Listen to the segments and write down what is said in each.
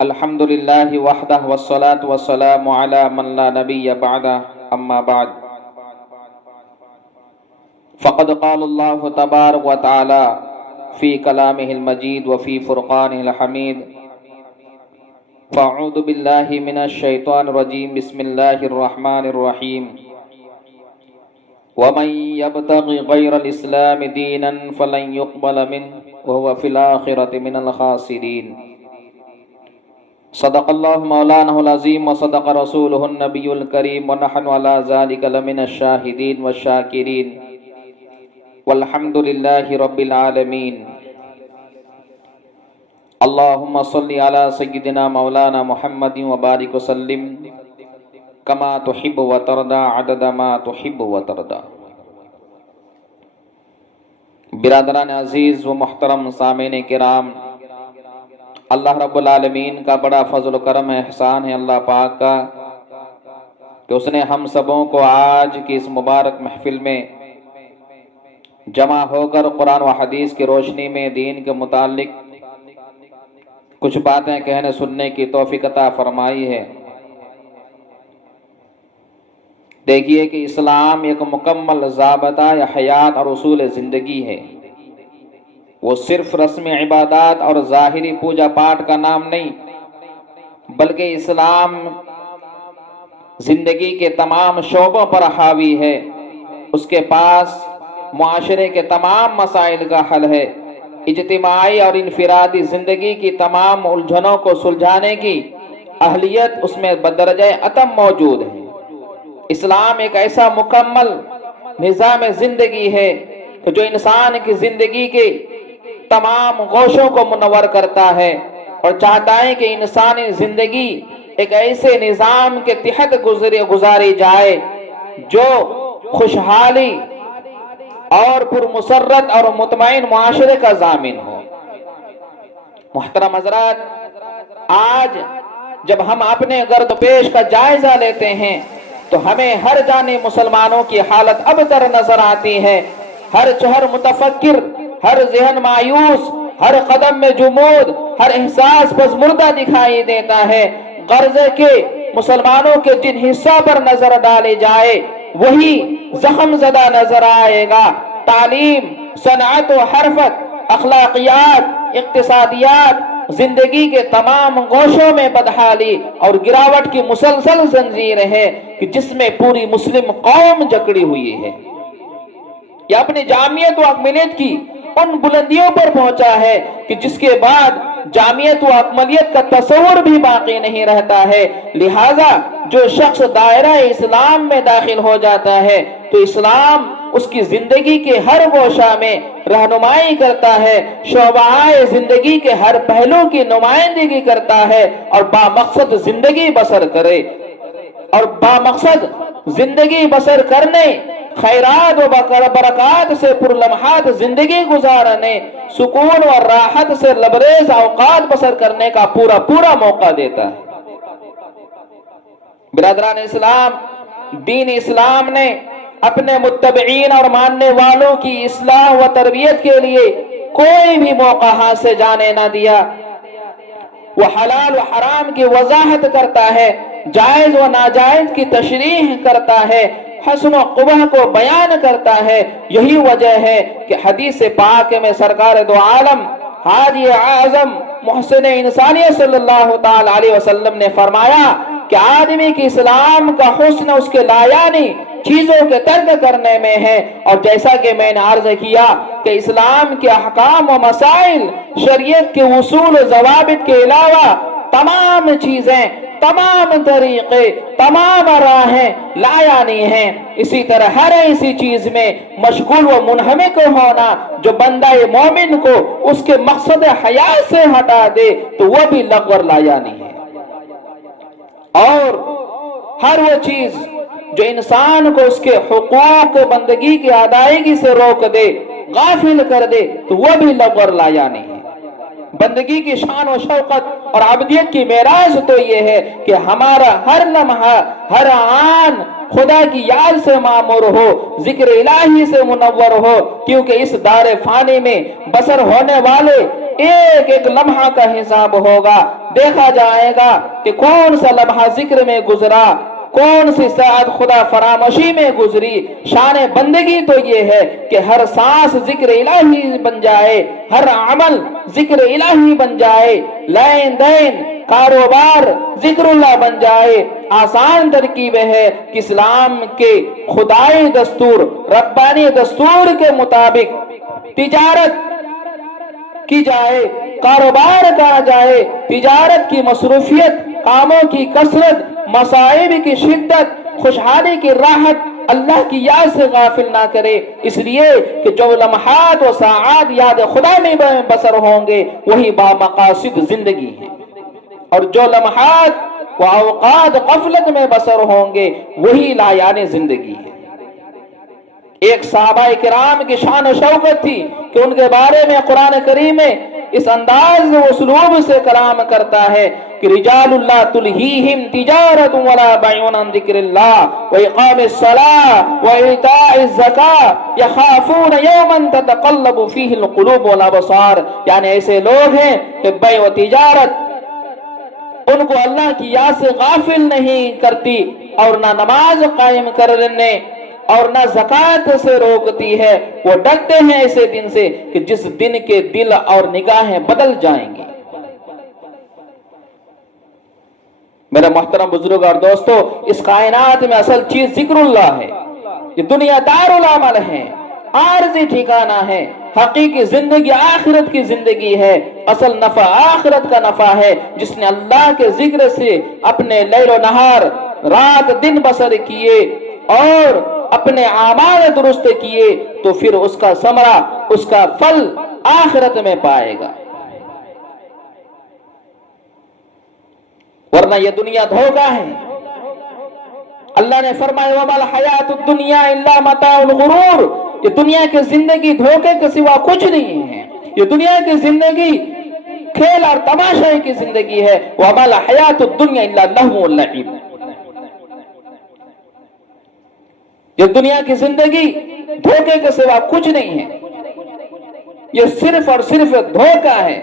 الحمد للہ وحدہ والصلاة والسلام علی من لا نبی بعدہ اما بعد فقد قال اللہ تبارک و تعالی فی کلامہ المجید وفی فرقانہ الحمید فاعوذ باللہ من الشیطان الرجیم بسم اللہ الرحمن الرحیم ومن يبتغ غير الإسلام دينا فلن يقبل منه وهو في الآخرة من الخاسرين صدق الله مولانا العظيم وصدق رسوله النبي الكريم ونحن على ذلك لمن الشاهدين والشاكرين والحمد لله رب العالمين اللهم صل على سيدنا مولانا محمد وبارك وسلم کما تحب و ترضى عدد ما تحب و ترضى۔ برادران عزیز و محترم سامعین کرام، اللہ رب العالمین کا بڑا فضل و کرم احسان ہے اللہ پاک کا کہ اس نے ہم سبوں کو آج کی اس مبارک محفل میں جمع ہو کر قرآن و حدیث کی روشنی میں دین کے متعلق کچھ باتیں کہنے سننے کی توفیق عطا فرمائی ہے۔ دیکھیے کہ اسلام ایک مکمل ضابطہ یا حیات اور اصول زندگی ہے۔ وہ صرف رسم عبادات اور ظاہری پوجا پاٹ کا نام نہیں، بلکہ اسلام زندگی کے تمام شعبوں پر حاوی ہے۔ اس کے پاس معاشرے کے تمام مسائل کا حل ہے، اجتماعی اور انفرادی زندگی کی تمام الجھنوں کو سلجھانے کی اہلیت اس میں بدرجہ اتم موجود ہے۔ اسلام ایک ایسا مکمل نظام زندگی ہے جو انسان کی زندگی کے تمام گوشوں کو منور کرتا ہے اور چاہتا ہے کہ انسانی زندگی ایک ایسے نظام کے تحت گزاری جائے جو خوشحالی اور پرمسرت اور مطمئن معاشرے کا ضامن ہو۔ محترم حضرات، آج جب ہم اپنے گرد و پیش کا جائزہ لیتے ہیں تو ہمیں ہر جانب مسلمانوں کی حالت ابتر نظر آتی ہے۔ ہر چہر متفکر، ہر ذہن مایوس، ہر قدم میں جمود، ہر احساس پزمردہ دکھائی دیتا ہے۔ غرض کے مسلمانوں کے جن حصہ پر نظر ڈالے جائے وہی زخم زدہ نظر آئے گا۔ تعلیم، صنعت و حرفت، اخلاقیات، اقتصادیات، زندگی کے تمام گوشوں میں بدحالی اور گراوٹ کی مسلسل زنجیر ہے کہ جس میں پوری مسلم قوم جکڑی ہوئی ہے۔ یہ اپنی جامعیت و اکملیت کی ان بلندیوں پر پہنچا ہے کہ جس کے بعد جامعیت و اکملیت کا تصور بھی باقی نہیں رہتا ہے۔ لہذا جو شخص دائرہ اسلام میں داخل ہو جاتا ہے تو اسلام اس کی زندگی کے ہر گوشہ میں رہنمائی کرتا ہے، شعبۂ زندگی کے ہر پہلو کی نمائندگی کرتا ہے اور بامقصد زندگی بسر کرے اور بامقصد زندگی بسر کرنے، خیرات و برکات سے پرلمحات زندگی گزارنے، سکون و راحت سے لبریز اوقات بسر کرنے کا پورا موقع دیتا ہے۔ برادران اسلام، دین اسلام نے اپنے متبعین اور ماننے والوں کی اصلاح و تربیت کے لیے کوئی بھی موقع ہاتھ سے جانے نہ دیا۔ وہ حلال و حرام کی وضاحت کرتا ہے، جائز و ناجائز کی تشریح کرتا ہے، حسن و قبح کو بیان کرتا ہے۔ یہی وجہ ہے کہ حدیث پاک میں سرکار دو عالم ہادی اعظم محسن انسانیت صلی اللہ تعالی علیہ وسلم نے فرمایا کہ آدمی کی اسلام کا حسن اس کے لایانی چیزوں کے ترک کرنے میں ہے۔ اور جیسا کہ میں نے عرض کیا کہ اسلام کے احکام و مسائل، شریعت کے اصول و ضوابط کے علاوہ تمام چیزیں، تمام طریقے، تمام راہیں لایانی ہیں۔ اسی طرح ہر ایسی چیز میں مشغول و منہمک ہونا جو بندہ مومن کو اس کے مقصد حیات سے ہٹا دے تو وہ بھی لغو لایانی ہے۔ اور ہر وہ چیز جو انسان کو اس کے حقوق بندگی کی ادائیگی سے روک دے، غافل کر دے تو وہ بھی لغو لایانی ہے۔ بندگی کی شان و شوقت اور عبدیت کی معراج تو یہ ہے کہ ہمارا ہر لمحہ، ہر آن خدا کی یاد سے معمور ہو، ذکر الہی سے منور ہو، کیونکہ اس دار فانی میں بسر ہونے والے ایک ایک لمحہ کا حساب ہوگا. دیکھا جائے گا کہ کون سا لمحہ ذکر میں گزرا, کون سی ساعت خدا فراموشی میں گزری. شان بندگی تو یہ ہے کہ ہر سانس ذکر الہی بن جائے, ہر عمل ذکر الہی بن جائے, لین دین کاروبار ذکر اللہ بن جائے. آسان ترکیب ہے کہ اسلام کے خدائی دستور, ربانی دستور کے مطابق تجارت کی جائے, کاروبار کہا جائے, تجارت کی مصروفیت, کاموں کی کثرت, مصائب کی شدت, خوشحالی کی راحت اللہ کی یاد سے غافل نہ کرے. اس لیے کہ جو لمحات و ساعات یاد خدا میں بسر ہوں گے وہی بامقاصد زندگی ہے, اور جو لمحات و اوقات غفلت میں بسر ہوں گے وہی لایان زندگی ہے. ایک صحابہ کرام کی شان و شوکت تھی کہ ان کے بارے میں قرآن کریم میں اس انداز و اسلوب سے کلام کرتا ہے کہ رجال اللہ تلہیہم تجارت ولا بیع عن ذکر اللہ واقام الصلاۃ وایتاء الزکاۃ یخافون یوما تتقلب فیہ القلوب والابصار. یعنی ایسے لوگ ہیں کہ بیع و تجارت ان کو اللہ کی یاد سے غافل نہیں کرتی, اور نہ نماز قائم کرنے اور نہ زکوٰۃ سے روکتی ہے. وہ ڈرتے ہیں ایسے دن سے کہ جس دن کے دل اور نگاہیں بدل جائیں گی. میرے محترم بزرگ اور دوستو, اس کائنات میں اصل چیز ذکر اللہ ہے. یہ دنیا دار العمل ہے, عارضی ٹھکانہ ہے. حقیقی زندگی آخرت کی زندگی ہے. اصل نفع آخرت کا نفع ہے. جس نے اللہ کے ذکر سے اپنے لیل و نہار, رات دن بسر کیے اور اپنے اعمال درست کیے تو پھر اس کا ثمرہ, اس کا پھل آخرت میں پائے گا. ورنہ یہ دنیا دھوکہ ہے. اللہ نے فرمایا وَمَا الْحَيَاةُ الدُّنْيَا إِلَّا مَتَاعُ الْغُرُورِ. یہ دنیا کی زندگی دھوکے کے سوا کچھ نہیں ہے. یہ دنیا کی زندگی کھیل اور تماشے کی زندگی ہے. وَمَا الْحَيَاةُ الدُّنْيَا إِلَّا اللَّهْوُ وَاللَّعِبُ. یہ دنیا کی زندگی دھوکے کے سوا کچھ نہیں ہے. یہ صرف اور صرف دھوکہ ہے,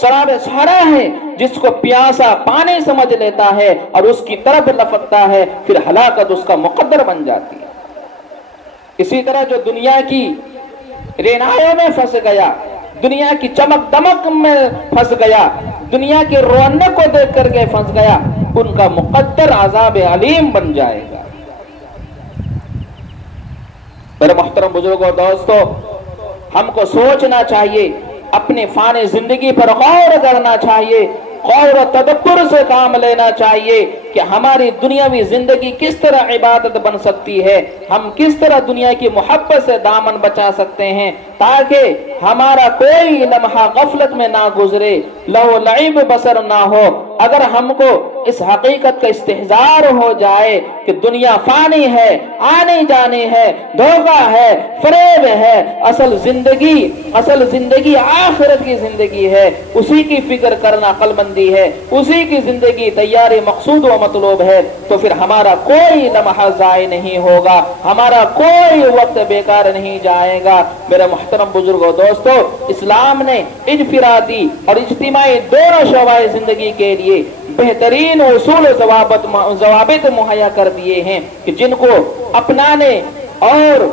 شراب سارا ہے. جس کو پیاسا پانی سمجھ لیتا ہے اور اس کی طرف لپکتا ہے پھر ہلاکت اس کا مقدر بن جاتی ہے. اسی طرح جو دنیا کی رینایوں میں پھنس گیا, دنیا کی چمک دمک میں پھنس گیا, دنیا کی رونق کو دیکھ کر کے پھنس گیا, ان کا مقدر عذاب علیم بن جائے گا. میرے محترم بزرگوں اور دوستو, ہم کو سوچنا چاہیے, اپنی فانی زندگی پر غور کرنا چاہیے, غور و تدبر سے کام لینا چاہیے کہ ہماری دنیاوی زندگی کس طرح عبادت بن سکتی ہے, ہم کس طرح دنیا کی محبت سے دامن بچا سکتے ہیں تاکہ ہمارا کوئی لمحہ غفلت میں نہ گزرے, لہو لعب بسر نہ ہو. اگر ہم کو اس حقیقت کا استحضار ہو جائے کہ دنیا فانی ہے, آنے جانے ہے, دھوکہ ہے, فریب ہے, اصل زندگی آخرت کی زندگی ہے, اسی کی فکر کرنا عقل مندی ہے, اسی کی زندگی تیاری مقصود و مطلوب ہے, تو پھر ہمارا کوئی لمحہ ضائع نہیں ہوگا, ہمارا کوئی وقت بیکار نہیں جائے گا. میرے محترم بزرگوں دوستو, اسلام نے انفرادی اور اجتماعی دونوں شعبۂ زندگی کے لیے بہترین اصول و ضوابط مہیا کر دیے ہیں کہ جن کو اپنانے اور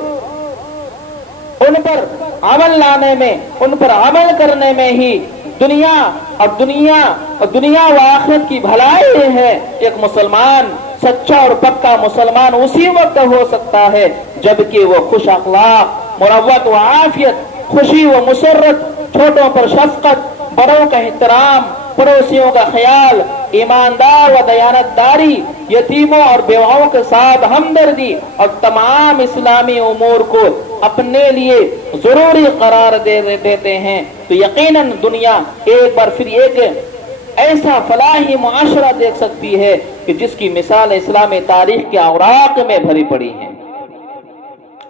ان پر عمل لانے میں, ان پر عمل کرنے میں ہی دنیا و آخرت کی بھلائی ہے. ایک مسلمان, سچا اور پکا مسلمان اسی وقت ہو سکتا ہے جبکہ وہ خوش اخلاق, مروت و عافیت, خوشی و مسرت, چھوٹوں پر شفقت, بڑوں کا احترام, پڑوسیوں کا خیال, ایماندار و دیانتداری, یتیموں اور بیواؤں کے ساتھ ہمدردی اور تمام اسلامی امور کو اپنے لیے ضروری قرار دیتے ہیں, تو یقیناً دنیا ایک بار پھر ایک ایسا فلاحی معاشرہ دیکھ سکتی ہے کہ جس کی مثال اسلامی تاریخ کے اوراق میں بھری پڑی ہے,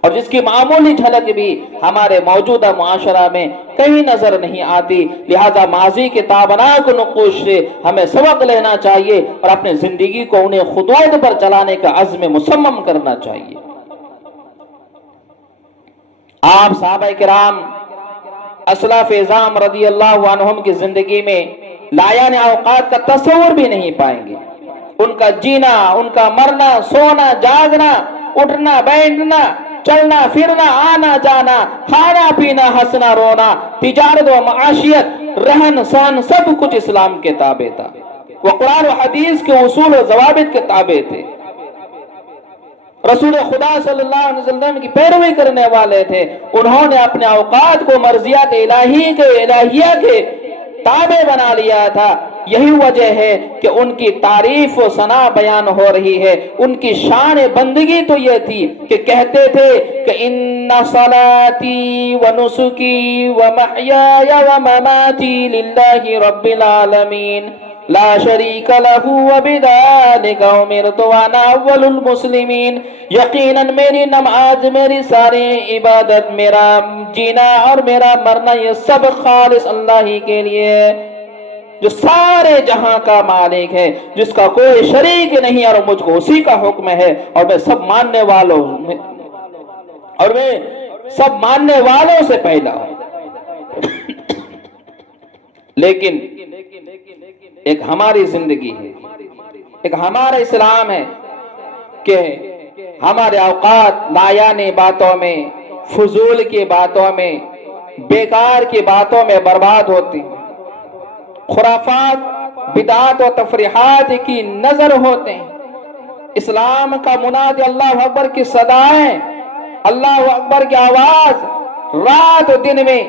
اور جس کی معمولی جھلک بھی ہمارے موجودہ معاشرہ میں کہیں نظر نہیں آتی. لہذا ماضی کے تابناک نقوش سے ہمیں سبق لینا چاہیے اور اپنی زندگی کو انہیں خطوط پر چلانے کا عزم مصمم کرنا چاہیے. آپ صحابہ کرام اسلاف اعظام رضی اللہ عنہم کی زندگی میں لایان اوقات کا تصور بھی نہیں پائیں گے. ان کا جینا، ان کا مرنا، سونا جاگنا، اٹھنا بیٹھنا، چلنا پھرنا، آنا جانا، کھانا پینا، ہنسنا رونا، تجارت و معاشیت، رہن سہن، سب کچھ اسلام کے تابع تھا. وہ قرآن و حدیث کے اصول و ضوابط کے تابع تھے. رسول خدا صلی اللہ علیہ وسلم کی پیروی کرنے والے تھے. انہوں نے اپنے اوقات کو مرضیات الہیہ کے تابع بنا لیا تھا. یہی وجہ ہے کہ ان کی تعریف و ثنا بیان ہو رہی ہے. ان کی شان بندگی تو یہ تھی کہ کہتے تھے کہ ان صلاتی و نسکی و محیای و مماتی للہ رب العالمین لا شریک لہ وبذالک امرت وانا اول المسلمین. یقیناً میری نماز، میری ساری عبادت، میرا جینا اور میرا مرنا یہ سب خالص اللہ ہی کے لیے ہے، جو سارے جہاں کا مالک ہے، جس کا کوئی شریک نہیں، اور مجھ کو اسی کا حکم ہے، اور میں سب ماننے والوں سے پہلا ہوں. لیکن ایک ہماری زندگی ہے، ایک ہمارا اسلام ہے کہ ہمارے اوقات لایانی باتوں میں، فضول کی باتوں میں، بیکار کی باتوں میں برباد ہوتی ہیں. خرافات، بدعات و تفریحات کی نظر ہوتے ہیں. اسلام کا منادی اللہ اکبر کی صدائیں، اللہ اکبر کی آواز رات و دن میں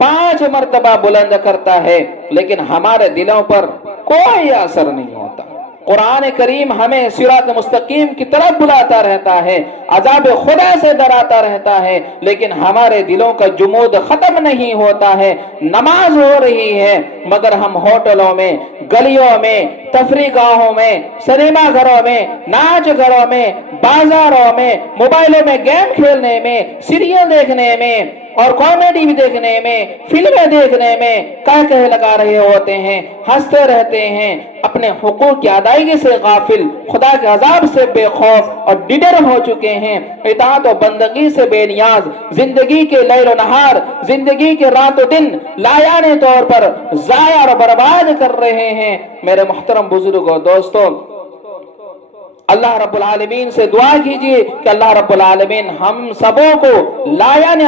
5 مرتبہ بلند کرتا ہے، لیکن ہمارے دلوں پر کوئی اثر نہیں ہوتا. قرآن کریم ہمیں صراط مستقیم کی طرف بلاتا رہتا ہے، عذاب خدا سے ڈراتا رہتا ہے، لیکن ہمارے دلوں کا جمود ختم نہیں ہوتا ہے. نماز ہو رہی ہے مگر ہم ہوٹلوں میں، گلیوں میں، تفریح گاہوں میں، سنیما گھروں میں، ناچ گھروں میں، بازاروں میں، موبائلوں میں گیم کھیلنے میں، سیریل دیکھنے میں اور کامیڈی بھی دیکھنے میں، فلمیں دیکھنے میں کہہ لگا رہے ہوتے ہیں، ہنستے رہتے ہیں. اپنے حقوق کی ادائیگی سے غافل، خدا کے عذاب سے بے خوف اور ڈڈر ہو چکے ہیں، اطاعت و بندگی سے بے نیاز، زندگی کے لیل و نہار، زندگی کے رات و دن لایانے طور پر ضائع اور برباد کر رہے ہیں. میرے محترم بزرگوں، دوستوں، اللہ رب العالمین سے دعا کیجئے کہ اللہ رب العالمین ہم سبوں کو لایانے